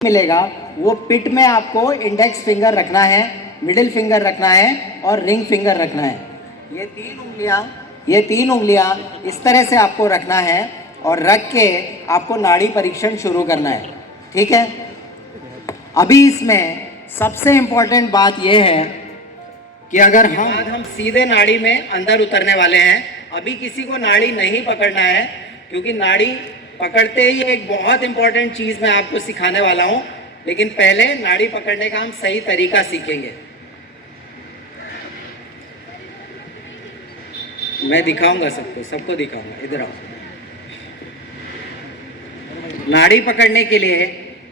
मिलेगा वो पिट में आपको इंडेक्स फिंगर रखना है, मिडिल फिंगर रखना है और रिंग फिंगर रखना है। ये तीन उंगलियां इस तरह से आपको रखना है और रख के आपको नाड़ी परीक्षण शुरू करना है। ठीक है। अभी इसमें सबसे इम्पोर्टेंट बात यह है कि अगर हम सीधे नाड़ी में अंदर उतरने वाले हैं। अभी किसी को नाड़ी नहीं पकड़ना है, क्योंकि नाड़ी पकड़ते ही एक बहुत इंपॉर्टेंट चीज मैं आपको सिखाने वाला हूं। लेकिन पहले नाड़ी पकड़ने का हम सही तरीका सीखेंगे। मैं दिखाऊंगा सबको दिखाऊंगा। इधर आओ। नाड़ी पकड़ने के लिए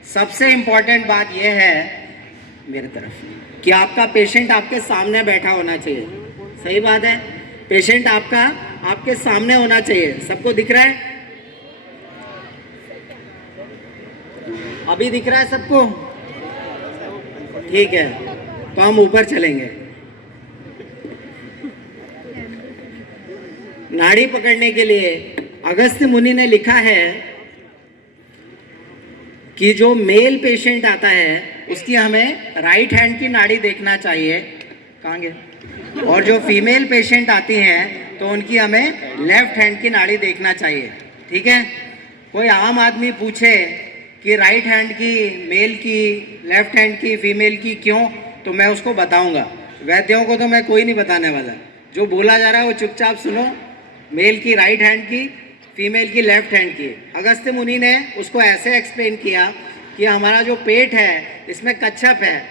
सबसे इंपॉर्टेंट बात यह है मेरे तरफ कि आपका पेशेंट आपके सामने बैठा होना चाहिए। सही बात है, पेशेंट आपके सामने होना चाहिए। सबको दिख रहा है? अभी दिख रहा है सबको? ठीक है, तो हम ऊपर चलेंगे। नाड़ी पकड़ने के लिए अगस्त्य मुनि ने लिखा है कि जो मेल पेशेंट आता है उसकी हमें राइट हैंड की नाड़ी देखना चाहिए। कहाँ गए? और जो फीमेल पेशेंट आती हैं तो उनकी हमें लेफ्ट हैंड की नाड़ी देखना चाहिए। ठीक है। कोई आम आदमी पूछे कि राइट हैंड की मेल की, लेफ्ट हैंड की फीमेल की क्यों, तो मैं उसको बताऊंगा। वैद्यों को तो मैं कोई नहीं बताने वाला। जो बोला जा रहा है वो चुपचाप सुनो। मेल की राइट हैंड की, फीमेल की लेफ्ट हैंड की। अगस्त्य मुनि ने उसको ऐसे एक्सप्लेन किया कि हमारा जो पेट है इसमें कच्छप है,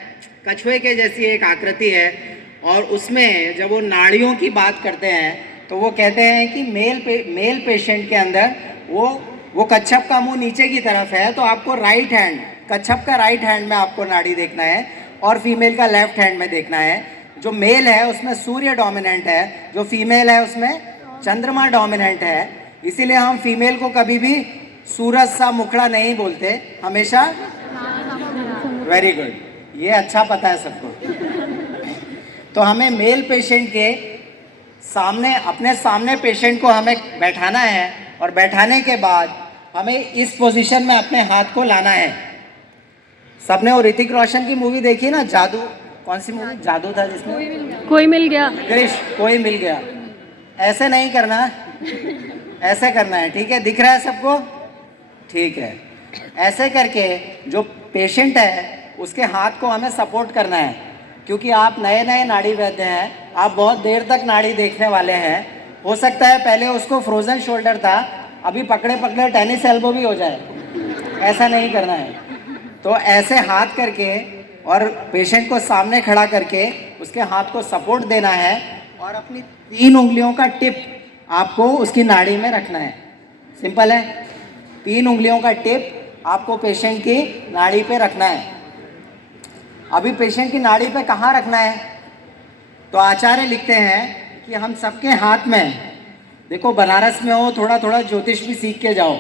कछुए के जैसी एक आकृति है, और उसमें जब वो नाड़ियों की बात करते हैं तो वो कहते हैं कि मेल पेशेंट के अंदर वो कच्छप का मुंह नीचे की तरफ है, तो आपको राइट हैंड, कच्छप का राइट हैंड में आपको नाड़ी देखना है और फीमेल का लेफ्ट हैंड में देखना है। जो मेल है उसमें सूर्य डोमिनेंट है, जो फीमेल है उसमें चंद्रमा डोमिनेंट है। इसीलिए हम फीमेल को कभी भी सूरज सा मुखड़ा नहीं बोलते, हमेशा। वेरी गुड, ये अच्छा पता है सबको। तो हमें मेल पेशेंट के सामने, अपने सामने पेशेंट को हमें बैठाना है और बैठाने के बाद हमें इस पोजीशन में अपने हाथ को लाना है। सबने वो ऋतिक रोशन की मूवी देखी ना, जादू? कौन सी मूवी? जादू था जिसमें कोई मिल गया। कोई मिल गया। ऐसे नहीं करना, ऐसे करना है। ठीक है, दिख रहा है सबको? ठीक है। ऐसे करके जो पेशेंट है उसके हाथ को हमें सपोर्ट करना है, क्योंकि आप नए नए नाड़ी वैद्य हैं, आप बहुत देर तक नाड़ी देखने वाले हैं। हो सकता है पहले उसको फ्रोजन शोल्डर था, अभी पकड़े पकड़े टेनिस एल्बो भी हो जाए। ऐसा नहीं करना है। तो ऐसे हाथ करके और पेशेंट को सामने खड़ा करके उसके हाथ को सपोर्ट देना है और अपनी 3 उंगलियों का टिप आपको उसकी नाड़ी में रखना है। सिंपल है। 3 उंगलियों का टिप आपको पेशेंट की नाड़ी पे रखना है। अभी पेशेंट की नाड़ी पे कहाँ रखना है? तो आचार्य लिखते हैं कि हम सबके हाथ में, देखो बनारस में हो, थोड़ा थोड़ा ज्योतिष भी सीख के जाओ,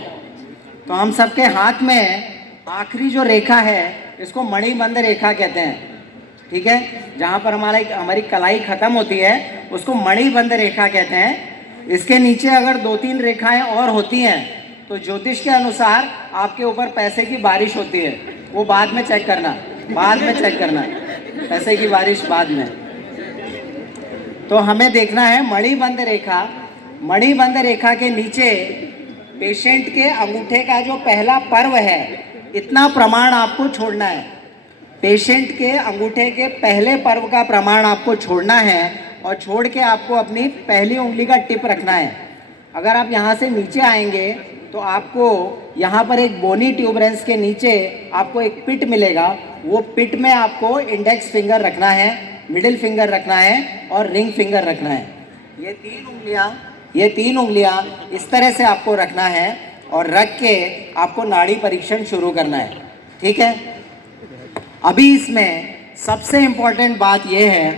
तो हम सबके हाथ में आखिरी जो रेखा है इसको मणिबंध रेखा कहते हैं। ठीक है, जहाँ पर हमारी कलाई खत्म होती है उसको मणिबंध रेखा कहते हैं। इसके नीचे अगर 2-3 रेखाएं और होती हैं तो ज्योतिष के अनुसार आपके ऊपर पैसे की बारिश होती है। वो बाद में चेक करना, पैसे की बारिश बाद में। तो हमें देखना है मणिबंध रेखा। मणिबंध रेखा के नीचे पेशेंट के अंगूठे का जो पहला पर्व है, इतना प्रमाण आपको छोड़ना है। पेशेंट के अंगूठे के पहले पर्व का प्रमाण आपको छोड़ना है और छोड़ के आपको अपनी पहली उंगली का टिप रखना है। अगर आप यहाँ से नीचे आएंगे तो आपको यहाँ पर एक बोनी ट्यूबरेंस के नीचे आपको एक पिट मिलेगा। वो पिट में आपको इंडेक्स फिंगर रखना है, मिडिल फिंगर रखना है और रिंग फिंगर रखना है। ये तीन उंगलियां इस तरह से आपको रखना है और रख के आपको नाड़ी परीक्षण शुरू करना है। ठीक है। अभी इसमें सबसे इम्पोर्टेंट बात यह है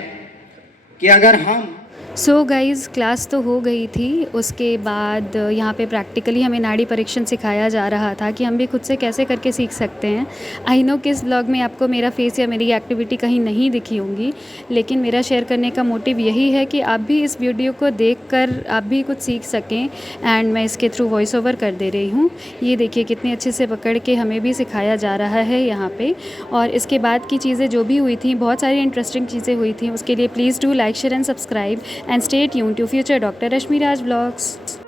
कि अगर हम सो गाइज़ क्लास तो हो गई थी। उसके बाद यहाँ पे प्रैक्टिकली हमें नाड़ी परीक्षण सिखाया जा रहा था कि हम भी खुद से कैसे करके सीख सकते हैं। आई नो कि इस व्लॉग में आपको मेरा फेस या मेरी एक्टिविटी कहीं नहीं दिखी होंगी, लेकिन मेरा शेयर करने का मोटिव यही है कि आप भी इस वीडियो को देखकर आप भी कुछ सीख सकें। एंड मैं इसके थ्रू वॉइस ओवर कर दे रही हूँ। ये देखिए कितने अच्छे से पकड़ के हमें भी सिखाया जा रहा है यहाँ पे। और इसके बाद की चीज़ें जो भी हुई थी, बहुत सारी इंटरेस्टिंग चीज़ें हुई थी। उसके लिए please do like, share and subscribe and stay tuned to future Dr. Rashmi Raj vlogs.